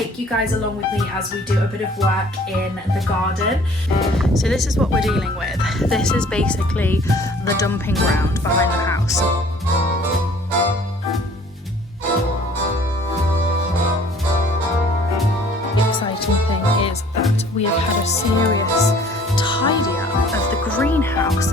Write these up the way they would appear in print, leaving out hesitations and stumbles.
take you guys along with me as we do a bit of work in the garden. So this is what we're dealing with. This is basically the dumping ground behind the house. The exciting thing is that we have had a serious tidy up of the greenhouse.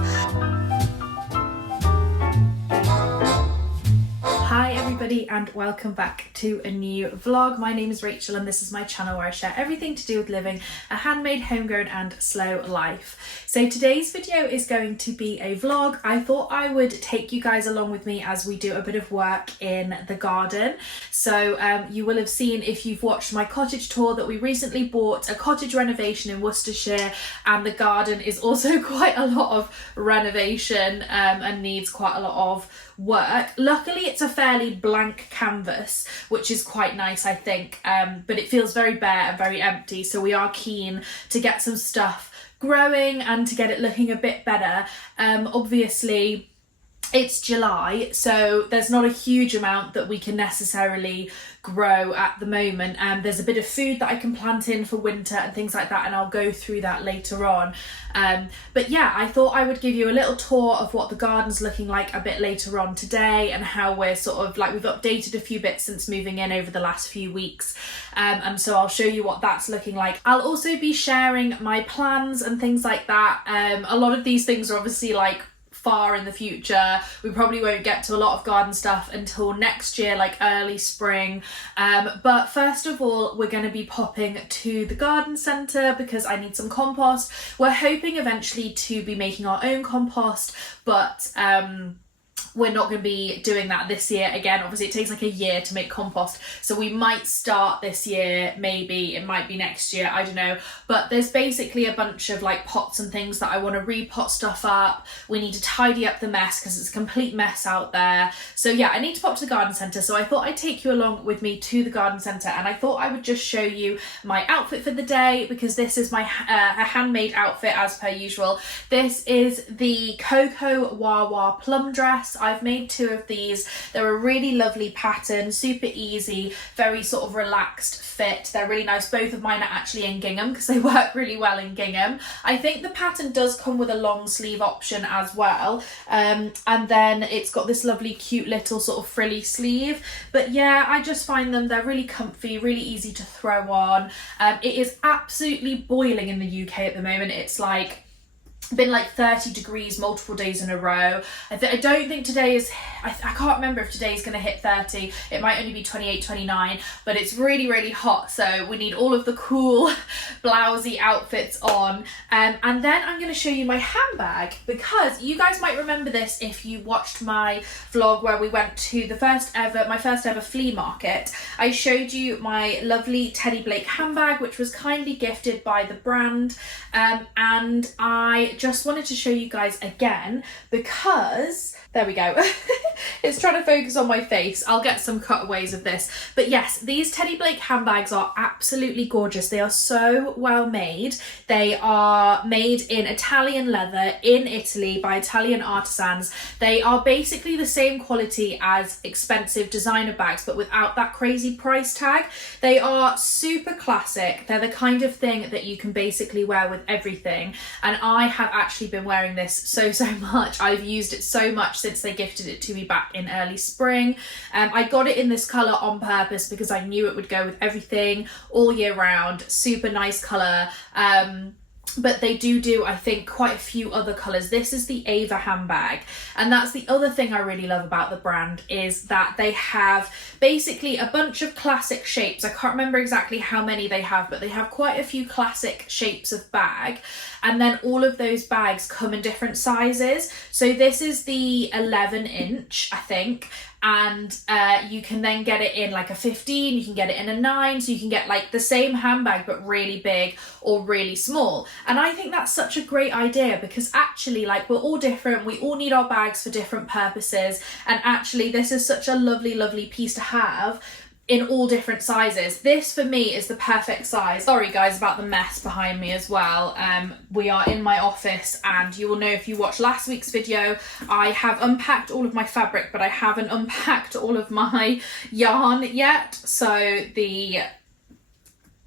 Hi everybody and welcome back to a new vlog. My name is Rachel and this is my channel where I share everything to do with living a handmade, homegrown and slow life. So today's video is going to be a vlog. I thought I would take you guys along with me as we do a bit of work in the garden. So you will have seen, if you've watched my cottage tour, that we recently bought a cottage renovation in Worcestershire, and the garden is also quite a lot of renovation and needs quite a lot of work. Luckily it's a fairly blank canvas, which is quite nice, I think, but it feels very bare and very empty, so we are keen to get some stuff growing and to get it looking a bit better. Obviously it's July, so there's not a huge amount that we can necessarily grow at the moment. There's a bit of food that I can plant in for winter and things like that, and I'll go through that later on. But yeah, I thought I would give you a little tour of what the garden's looking like a bit later on today, and how we're sort of like, we've updated a few bits since moving in over the last few weeks, and so I'll show you what that's looking like. I'll also be sharing my plans and things like that. A lot of these things are obviously like far in the future. We probably won't get to a lot of garden stuff until next year, like early spring, but first of all we're going to be popping to the garden centre because I need some compost. We're hoping eventually to be making our own compost, but we're not going to be doing that this year. Again, obviously it takes like a year to make compost, so we might start this year, maybe it might be next year, I don't know. But there's basically a bunch of like pots and things that I want to repot stuff up. We need to tidy up the mess because it's a complete mess out there. So yeah, I need to pop to the garden centre, so I thought I'd take you along with me to the garden centre, and I thought I would just show you my outfit for the day, because this is my a handmade outfit as per usual. This is the Cocoa Wawa plum dress. I've made two of these. They're a really lovely pattern, super easy, very sort of relaxed fit. They're really nice. Both of mine are actually in gingham because they work really well in gingham. I think the pattern does come with a long sleeve option as well, and then it's got this lovely cute little sort of frilly sleeve. But yeah, I just find they're really comfy, really easy to throw on. It is absolutely boiling in the UK at the moment. It's like been like 30 degrees multiple days in a row. I don't think today is, I can't remember if today is going to hit 30. It might only be 28, 29, but it's really, really hot. So we need all of the cool blousey outfits on. And then I'm going to show you my handbag, because you guys might remember this if you watched my vlog where we went to my first ever flea market. I showed you my lovely Teddy Blake handbag, which was kindly gifted by the brand. And I just wanted to show you guys again because there we go. It's trying to focus on my face. I'll get some cutaways of this. But yes, these Teddy Blake handbags are absolutely gorgeous. They are so well made. They are made in Italian leather in Italy by Italian artisans. They are basically the same quality as expensive designer bags, but without that crazy price tag. They are super classic. They're the kind of thing that you can basically wear with everything. And I have actually been wearing this so much. I've used it so much since they gifted it to me back in early spring. I got it in this colour on purpose because I knew it would go with everything all year round. Super nice colour. But they do, I think, quite a few other colours. This is the Ava handbag, and that's the other thing I really love about the brand, is that they have basically a bunch of classic shapes. I can't remember exactly how many they have, but they have quite a few classic shapes of bag, and then all of those bags come in different sizes. So this is the 11-inch, I think, and you can then get it in like a 15, you can get it in a 9, so you can get like the same handbag but really big or really small. And I think that's such a great idea, because actually, like, we're all different, we all need our bags for different purposes, and actually this is such a lovely piece to have in all different sizes. This for me is the perfect size. Sorry guys about the mess behind me as well. We are in my office, and you will know if you watched last week's video, I have unpacked all of my fabric, but I haven't unpacked all of my yarn yet. So the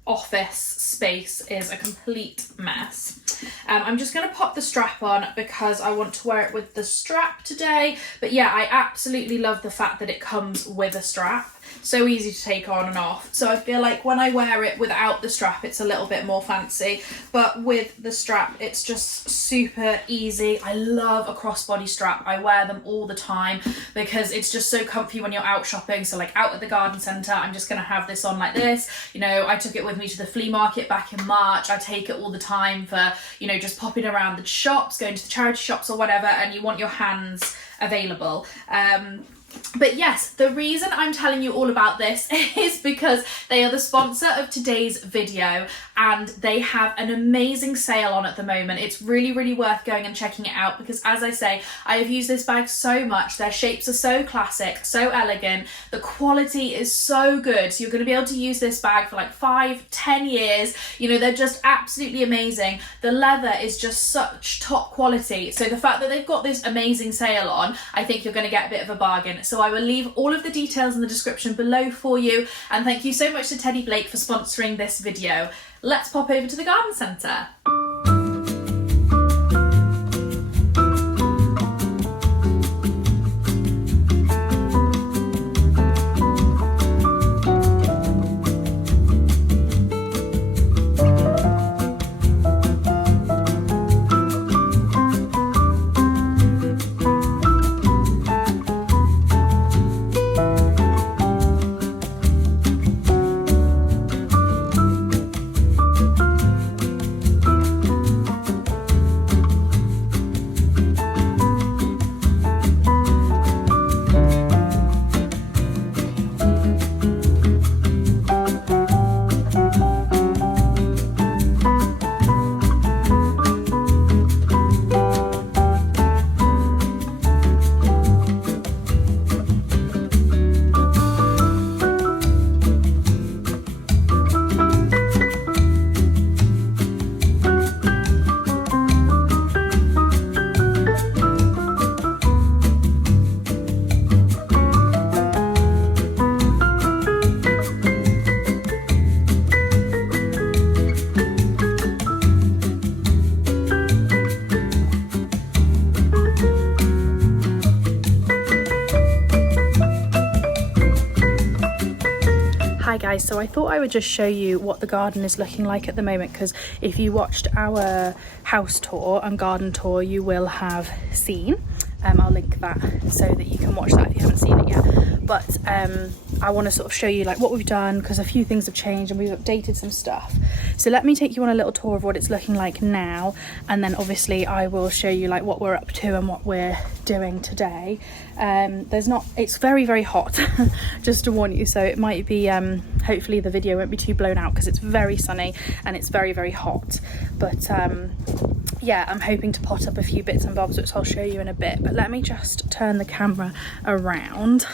office space is a complete mess. I'm just going to pop the strap on because I want to wear it with the strap today. But yeah, I absolutely love the fact that it comes with a strap. So easy to take on and off. So I feel like when I wear it without the strap, it's a little bit more fancy, but with the strap, it's just super easy. I love a crossbody strap. I wear them all the time because it's just so comfy when you're out shopping. So like out at the garden centre, I'm just gonna have this on like this. You know, I took it with me to the flea market back in March. I take it all the time for, you know, just popping around the shops, going to the charity shops or whatever, and you want your hands available. But yes, the reason I'm telling you all about this is because they are the sponsor of today's video and they have an amazing sale on at the moment. It's really, really worth going and checking it out because, as I say, I have used this bag so much. Their shapes are so classic, so elegant. The quality is so good. So you're going to be able to use this bag for like 5-10 years. You know, they're just absolutely amazing. The leather is just such top quality. So the fact that they've got this amazing sale on, I think you're going to get a bit of a bargain. So I will leave all of the details in the description below for you. And thank you so much to Teddy Blake for sponsoring this video. Let's pop over to the garden centre. Hi guys, so I thought I would just show you what the garden is looking like at the moment, because if you watched our house tour and garden tour you will have seen, I'll link that so that you can watch that if you haven't seen it yet, but I want to sort of show you like what we've done, because a few things have changed and we've updated some stuff. So let me take you on a little tour of what it's looking like now, and then obviously I will show you like what we're up to and what we're doing today. It's very, very hot just to warn you, so it might be hopefully the video won't be too blown out because it's very sunny and it's very, very hot, but yeah, I'm hoping to pot up a few bits and bobs which I'll show you in a bit, but let me just turn the camera around.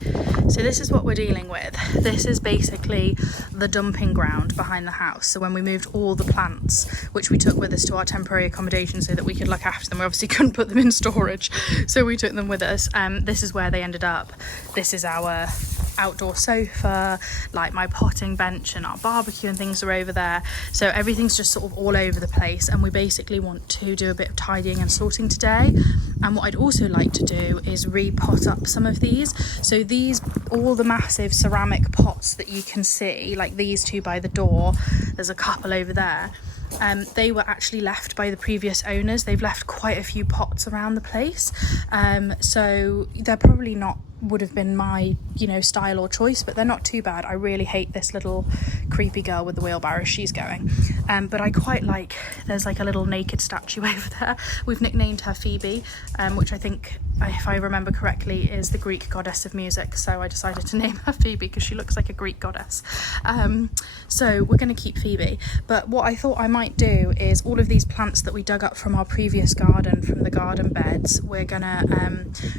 So this is what we're dealing with. This is basically the dumping ground behind the house. So when we moved all the plants which we took with us to our temporary accommodation so that we could look after them, we obviously couldn't put them in storage, so we took them with us. This is where they ended up. This is our outdoor sofa, like my potting bench and our barbecue and things are over there, so everything's just sort of all over the place, and we basically want to do a bit of tidying and sorting today. And what I'd also like to do is repot up some of these. So these, all the massive ceramic pots that you can see, like these two by the door, there's a couple over there, they were actually left by the previous owners. They've left quite a few pots around the place, so they're probably not would have been my, you know, style or choice, but they're not too bad. I really hate this little creepy girl with the wheelbarrow she's going, but I quite like, there's like a little naked statue over there. We've nicknamed her Phoebe, which I think, if I remember correctly, is the Greek goddess of music, so I decided to name her Phoebe because she looks like a Greek goddess. So we're going to keep Phoebe, but what I thought I might do is all of these plants that we dug up from our previous garden, from the garden beds, we're gonna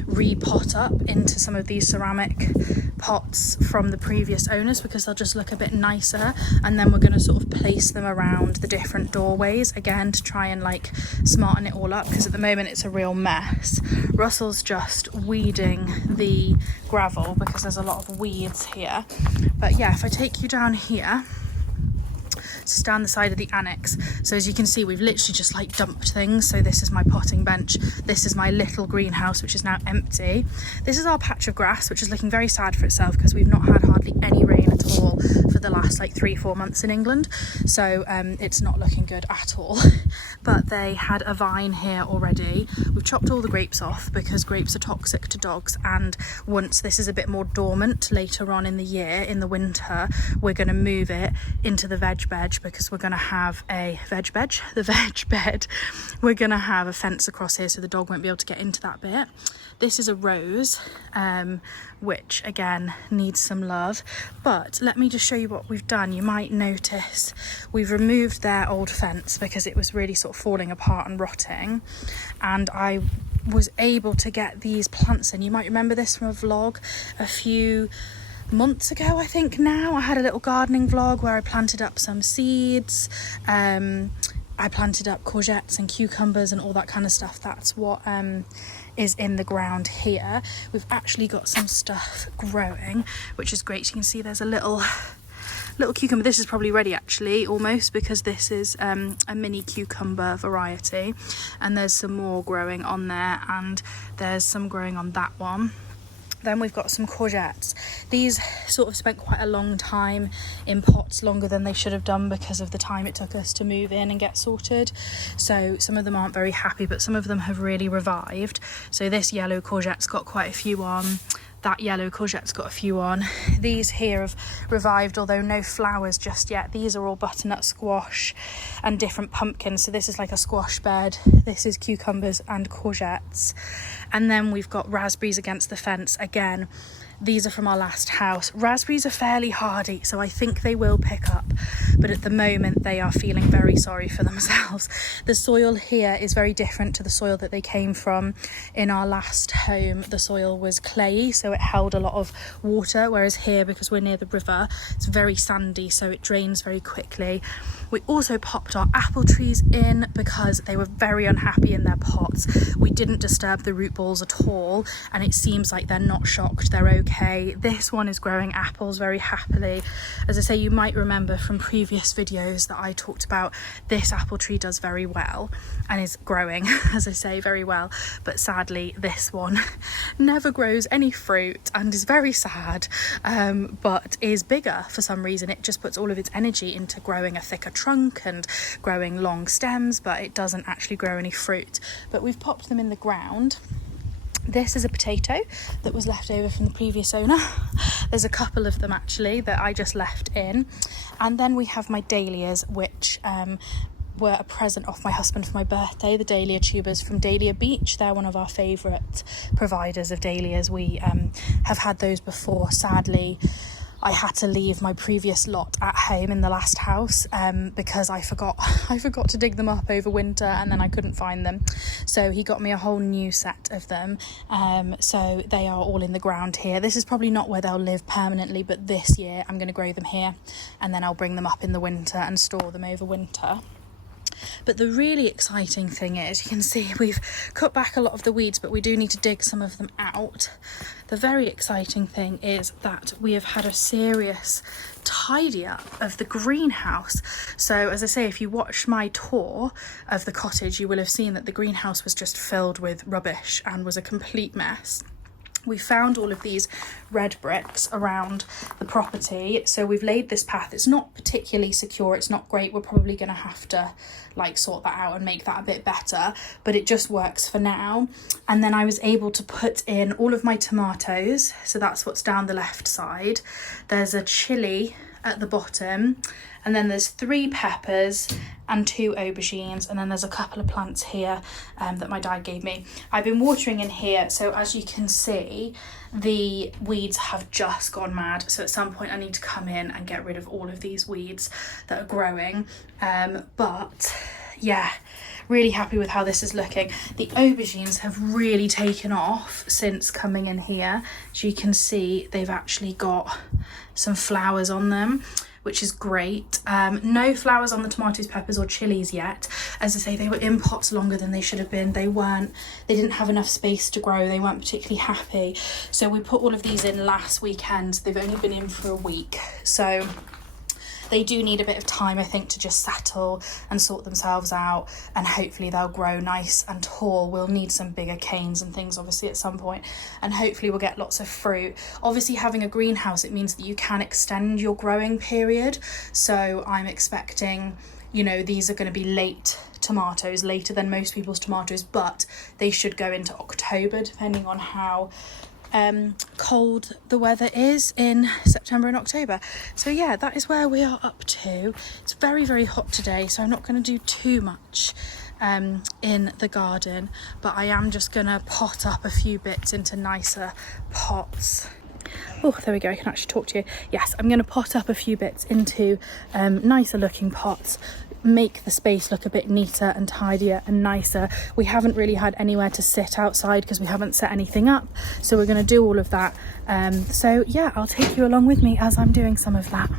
repot up into some of these ceramic pots from the previous owners because they'll just look a bit nicer, and then we're going to sort of place them around the different doorways again to try and like smarten it all up, because at the moment it's a real mess. Russell's just weeding the gravel because there's a lot of weeds here, but yeah, if I take you down here, pots down the side of the annex. So as you can see, we've literally just like dumped things. So this is my potting bench. This is my little greenhouse, which is now empty. This is our patch of grass, which is looking very sad for itself because we've not had hardly any rain at all for the last like 3-4 months in England. So it's not looking good at all. But they had a vine here already. We've chopped all the grapes off because grapes are toxic to dogs, and once this is a bit more dormant later on in the year, in the winter, we're going to move it into the veg bed because we're going to have a veg bed. We're going to have a fence across here so the dog won't be able to get into that bit. This is a rose, which again needs some love, but let me just show you what we've done. You might notice we've removed their old fence because it was really sort of falling apart and rotting, and I was able to get these plants in. You might remember this from a vlog a few months ago, I think now. I had a little gardening vlog where I planted up some seeds. I planted up courgettes and cucumbers and all that kind of stuff. That's what is in the ground here. We've actually got some stuff growing, which is great. You can see there's a little cucumber. This is probably ready actually, almost, because this is a mini cucumber variety, and there's some more growing on there, and there's some growing on that one. Then we've got some courgettes. These sort of spent quite a long time in pots, longer than they should have done because of the time it took us to move in and get sorted. So some of them aren't very happy, but some of them have really revived. So this yellow courgette's got quite a few on. That yellow courgette's got a few on. These here have revived, although no flowers just yet. These are all butternut squash and different pumpkins. So this is like a squash bed. This is cucumbers and courgettes. And then we've got raspberries against the fence. Again, these are from our last house. Raspberries are fairly hardy, so I think they will pick up. But at the moment, they are feeling very sorry for themselves. The soil here is very different to the soil that they came from in our last home. The soil was clayey, so it held a lot of water, whereas here, because we're near the river, it's very sandy, so it drains very quickly. We also popped our apple trees in because they were very unhappy in their pots. We didn't disturb the root balls at all, and it seems like they're not shocked, they're okay. This one is growing apples very happily. As I say, you might remember from previous videos that I talked about this apple tree does very well and is growing, as I say, very well, but sadly this one never grows any fruit and is very sad, but is bigger for some reason. It just puts all of its energy into growing a thicker trunk and growing long stems, but it doesn't actually grow any fruit. But we've popped them in the ground. This is a potato that was left over from the previous owner. There's a couple of them actually that I just left in. And then we have my dahlias, which were a present off my husband for my birthday. The dahlia tubers from Dahlia Beach. They're one of our favourite providers of dahlias. We have had those before. Sadly, I had to leave my previous lot at home in the last house because I forgot to dig them up over winter, and then I couldn't find them. So he got me a whole new set of them. So they are all in the ground here. This is probably not where they'll live permanently, but this year I'm going to grow them here, and then I'll bring them up in the winter and store them over winter. But the really exciting thing is, you can see we've cut back a lot of the weeds, but we do need to dig some of them out. The very exciting thing is that we have had a serious tidy up of the greenhouse. So as I say, if you watched my tour of the cottage, you will have seen that the greenhouse was just filled with rubbish and was a complete mess. We found all of these red bricks around the property, so we've laid this path. It's not particularly secure, it's not great. We're probably going to have to like sort that out and make that a bit better, but it just works for now. And then I was able to put in all of my tomatoes, so that's what's down the left side. There's a chilli at the bottom, and then there's 3 peppers and 2 aubergines, and then there's a couple of plants here that my dad gave me. I've been watering in here, so as you can see, the weeds have just gone mad. So at some point I need to come in and get rid of all of these weeds that are growing. But yeah, really happy with how this is looking. The aubergines have really taken off since coming in here. As you can see, they've actually got some flowers on them, which is great. No flowers on the tomatoes, peppers or chilies yet. As I say, they were in pots longer than they should have been. They didn't have enough space to grow. They weren't particularly happy. So we put all of these in last weekend. They've only been in for a week. So they do need a bit of time, I think, to just settle and sort themselves out, and hopefully they'll grow nice and tall. We'll need some bigger canes and things obviously at some point, and hopefully we'll get lots of fruit. Obviously having a greenhouse, it means that you can extend your growing period, so I'm expecting, you know, these are going to be late tomatoes, later than most people's tomatoes, but they should go into October depending on how cold the weather is in September and October. So yeah, that is where we are up to. It's very, very hot today, so I'm not going to do too much in the garden, but I am just going to pot up a few bits into nicer pots. Oh, there we go, I can actually talk to you. Yes, I'm going to pot up a few bits into nicer looking pots, make the space look a bit neater and tidier and nicer. We haven't really had anywhere to sit outside because we haven't set anything up, so we're going to do all of that. So yeah, I'll take you along with me as I'm doing some of that.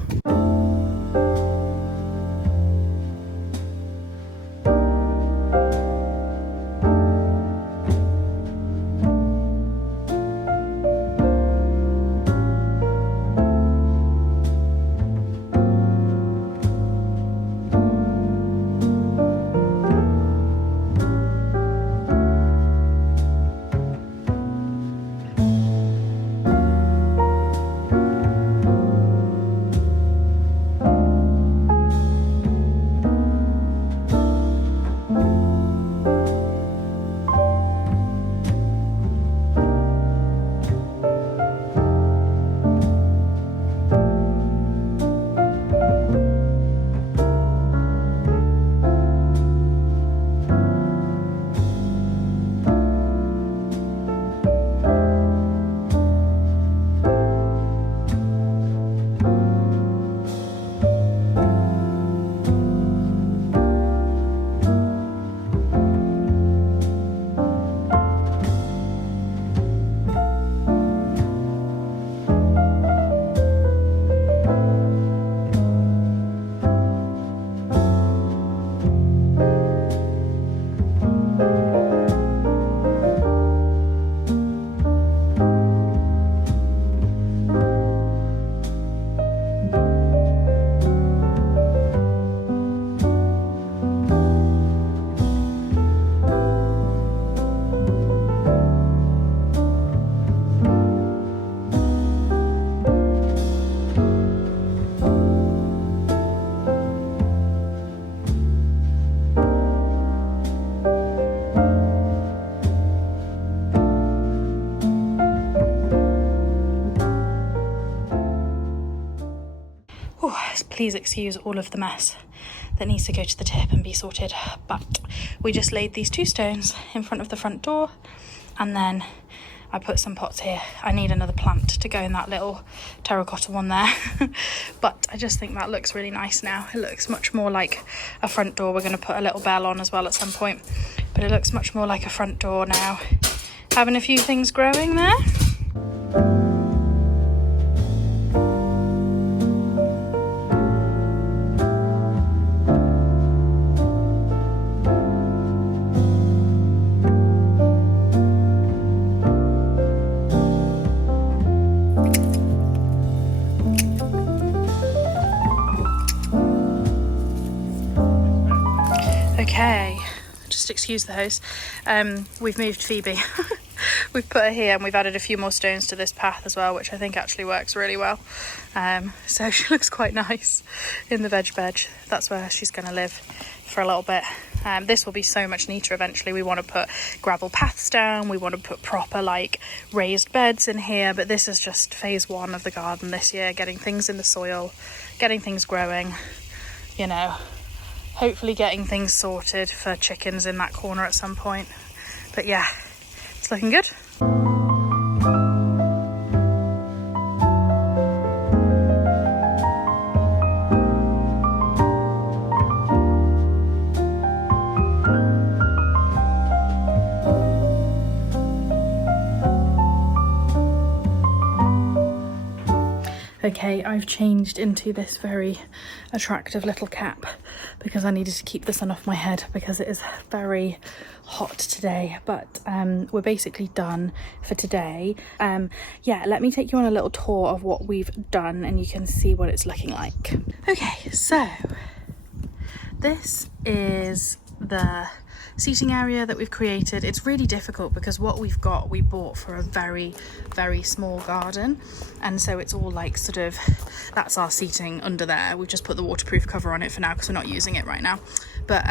Please excuse all of the mess that needs to go to the tip and be sorted, but we just laid these 2 stones in front of the front door, and then I put some pots here. I need another plant to go in that little terracotta one there but I just think that looks really nice now. It looks much more like a front door. We're going to put a little bell on as well at some point, but it looks much more like a front door now, having a few things growing there. Okay, just excuse the hose. We've moved Phoebe. We've put her here, and we've added a few more stones to this path as well, which I think actually works really well. So she looks quite nice in the veg bed. That's where she's going to live for a little bit. This will be so much neater eventually. We want to put gravel paths down, we want to put proper like raised beds in here, but this is just phase 1 of the garden this year, getting things in the soil, getting things growing, you know, hopefully getting things sorted for chickens in that corner at some point. But yeah, it's looking good. Okay, I've changed into this very attractive little cap because I needed to keep the sun off my head because it is very hot today. But we're basically done for today. Yeah, let me take you on a little tour of what we've done and you can see what it's looking like. Okay, so this is the seating area that we've created. It's really difficult because what we've got we bought for a very small garden, and so it's all like sort of, that's our seating under there. We've just put the waterproof cover on it for now because we're not using it right now. But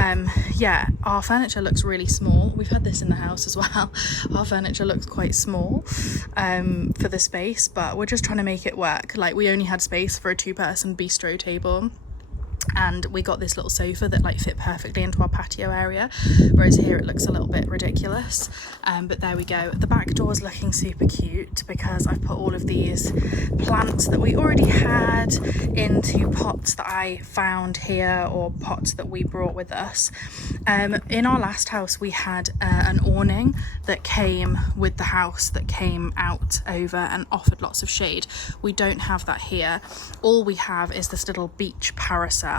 yeah, our furniture looks really small. We've had this in the house as well. Our furniture looks quite small for the space, but we're just trying to make it work. Like, we only had space for a 2-person bistro table, and we got this little sofa that like fit perfectly into our patio area, whereas here it looks a little bit ridiculous. But there we go. The back door is looking super cute because I've put all of these plants that we already had into pots that I found here, or pots that we brought with us. In our last house we had an awning that came with the house, that came out over and offered lots of shade. We don't have that here. All we have is this little beach parasol.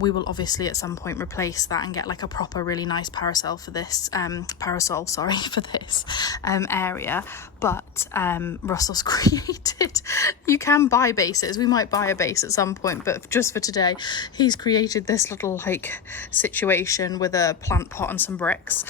We will obviously at some point replace that and get like a proper really nice parasol for this for this area. But Russell's created, you can buy bases, we might buy a base at some point, but just for today he's created this little like situation with a plant pot and some bricks,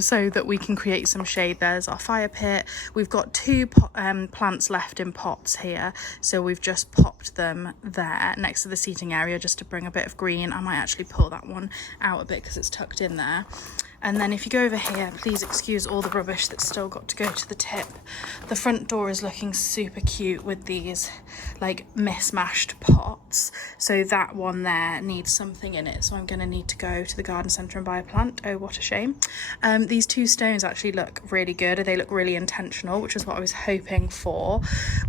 so that we can create some shade. There's our fire pit. We've got 2 plants left in pots here, so we've just popped them there next to the seating area just to bring a bit of green. I might actually pull that one out a bit because it's tucked in there. And then if you go over here, please excuse all the rubbish that's still got to go to the tip. The front door is looking super cute with these like mismatched pots. So that one there needs something in it. So I'm going to need to go to the garden centre and buy a plant. Oh, what a shame. These 2 stones actually look really good. They look really intentional, which is what I was hoping for.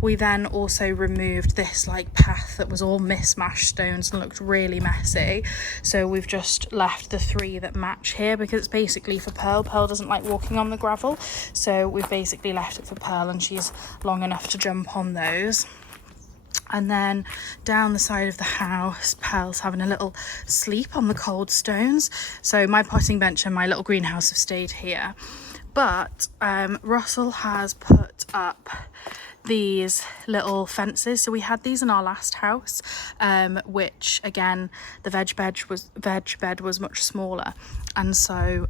We then also removed this like path that was all mismatched stones and looked really messy. So we've just left the 3 that match here because it's basically for Pearl. Pearl doesn't like walking on the gravel, so we've basically left it for Pearl, and she's long enough to jump on those. And then down the side of the house, Pearl's having a little sleep on the cold stones. So my potting bench and my little greenhouse have stayed here. But Russell has put up these little fences. So we had these in our last house, which again, the veg bed was much smaller, and so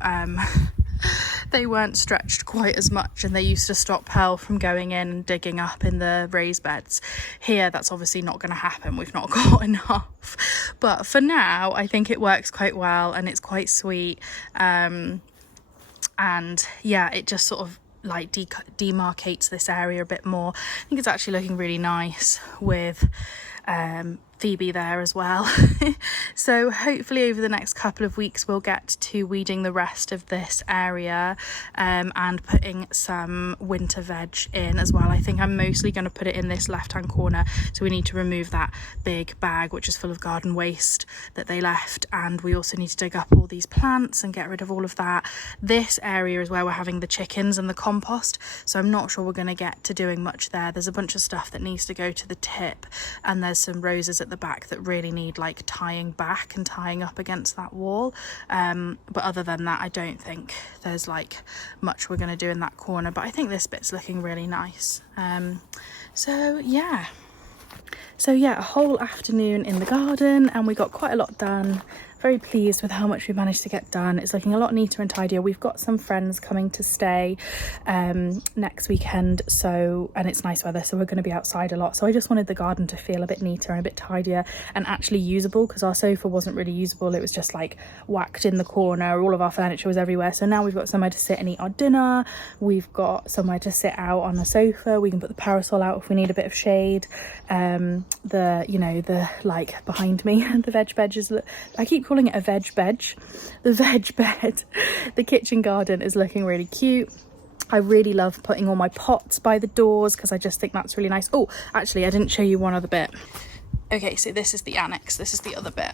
they weren't stretched quite as much, and they used to stop Pearl from going in and digging up in the raised beds. Here that's obviously not going to happen, we've not got enough, but for now I think it works quite well and it's quite sweet. And yeah, it just sort of like demarcates this area a bit more. I think it's actually looking really nice with Phoebe there as well. So hopefully over the next couple of weeks we'll get to weeding the rest of this area and putting some winter veg in as well. I think I'm mostly going to put it in this left hand corner, so we need to remove that big bag which is full of garden waste that they left, and we also need to dig up all these plants and get rid of all of that. This area is where we're having the chickens and the compost, so I'm not sure we're going to get to doing much there. There's a bunch of stuff that needs to go to the tip, and there's some roses at the back that really need like tying back and tying up against that wall, but other than that I don't think there's like much we're going to do in that corner. But I think this bit's looking really nice. So yeah, a whole afternoon in the garden and we got quite a lot done. Very pleased with how much we managed to get done. It's looking a lot neater and tidier. We've got some friends coming to stay next weekend, so, and it's nice weather, so we're going to be outside a lot. So I just wanted the garden to feel a bit neater and a bit tidier and actually usable, because our sofa wasn't really usable. It was just like whacked in the corner. All of our furniture was everywhere. So now we've got somewhere to sit and eat our dinner. We've got somewhere to sit out on the sofa. We can put the parasol out if we need a bit of shade. The like behind me, the veg bed is, I keep calling it a veg bed. The veg bed. The kitchen garden is looking really cute. I really love putting all my pots by the doors because I just think that's really nice. Oh, actually, I didn't show you one other bit. Okay, so this is the annex, this is the other bit.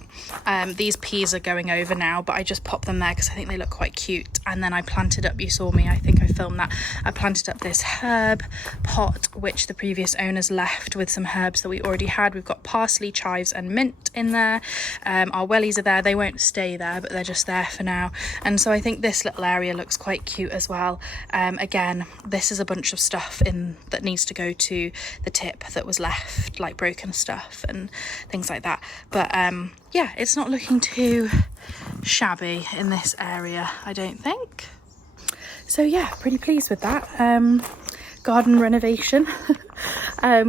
These peas are going over now, but I just popped them there because I think they look quite cute. And then I planted up, you saw me, I think I filmed that, I planted up this herb pot which the previous owners left with some herbs that we already had. We've got parsley, chives and mint in there. Our wellies are there, they won't stay there, but they're just there for now. And so I think this little area looks quite cute as well. Again, this is a bunch of stuff in that needs to go to the tip that was left, like broken stuff and things like that. But yeah, it's not looking too shabby in this area, I don't think. So yeah, pretty pleased with that. Garden renovation.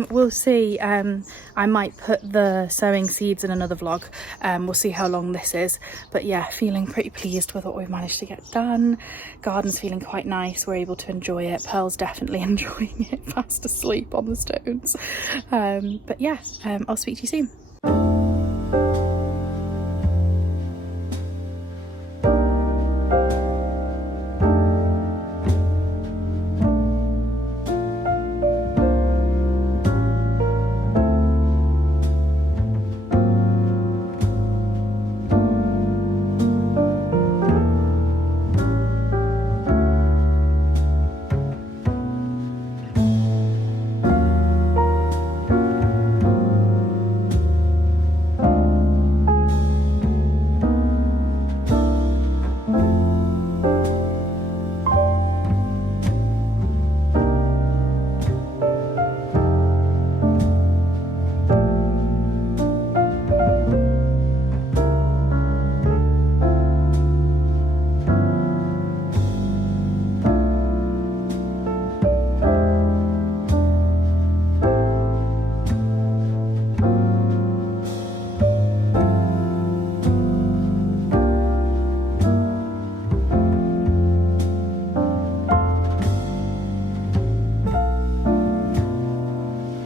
We'll see. I might put the sowing seeds in another vlog. We'll see how long this is, but yeah, feeling pretty pleased with what we've managed to get done. Garden's feeling quite nice, we're able to enjoy it. Pearl's definitely enjoying it, fast asleep on the stones. But yeah, I'll speak to you soon.